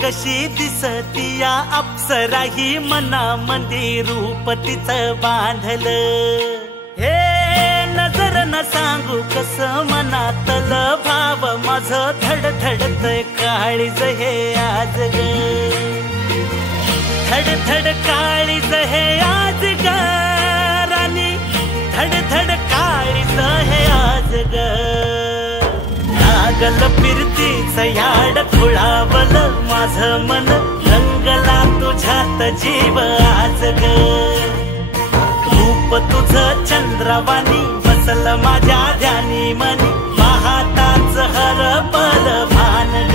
कशी दिसती या अप्सरा ही मनामंदी रूप तिचं बांधलं. हे नजर न सांगू कस मनातल भाव माझं धडधडतय काळीज हे आज ग. धडधड काळीज हे आज ग राणी, धडधड काळीज हे आज ग. लागल फिरतीच याड खुळावल माझं मन, रंगला तुझ्यात जीव आज ग. रूप तुझं चंद्रवाणी बसल माझ्या ध्यानी मनी, पाहताच हरपल भान ग.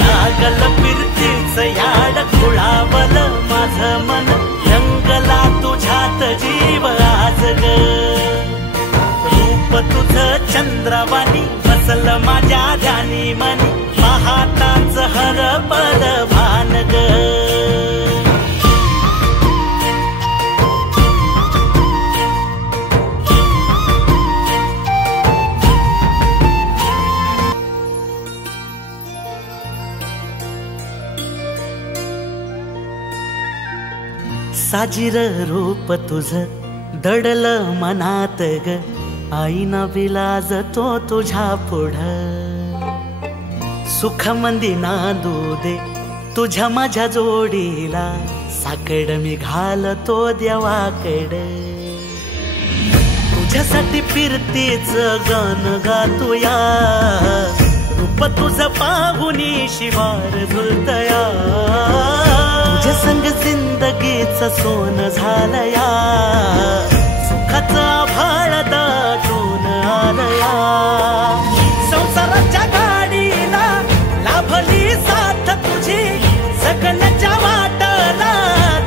लागल फिरतीच याड खुळावल माझं मन, रंगला तुझ्यात जीव आज ग. रूप तुझं चंद्रवाणी बसल माझ्या ध्यानी मनी, पाहताच हरपल भान ग. साजिर रूप तुझं दडल मनात ग, आईना विलाज तो तुझ्या पुढं. सुख मंदी नांदू दे तुझ्या माझ्या जोडीला, साकड मी घालतो देवाकड. तुझ्यासाठी फिरतीच गाण गातोया, रूप तुझं पाहुनी शिवार झुलतया. तुझ्या संग जिंदगीच सोन झालया, सुखाचा आभाळ दाटून आलया. संसाराच्या गाडीला लाभली साथ तुझी, सगळ्याच्या वाटला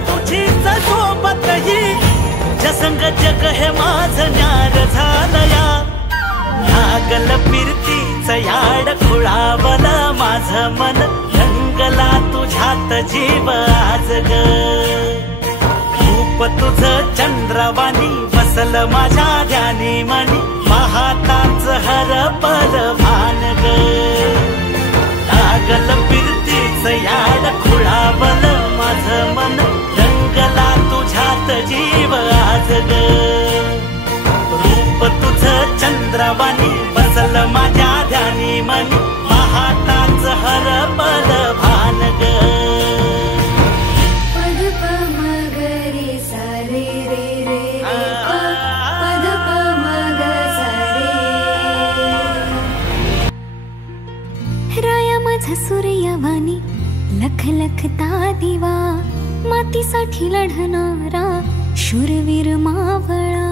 तुझीच सोबत ही. तुझ्या संग जग हे माझं न्यार झालया. लागल फिरतीच याड खुळावल माझं मन, रंगला तुझ्यात जीव आज ग. रूप तुझं चंद्रवाणी बसल माझ्या ध्यानी मनी, पाहताच हरपल भान ग. लागल फिरतीच याड खुळावल माझं मन, रंगला तुझ्यात जीव आज ग. रूप तुझं चंद्रवाणी बसल माझ्या ध्यानी मनी, पाहताच हरपल भान ग. सूर्यवाणी लख लखता दिवा, मातीसाठी लढणारा शूरवीर मावळा.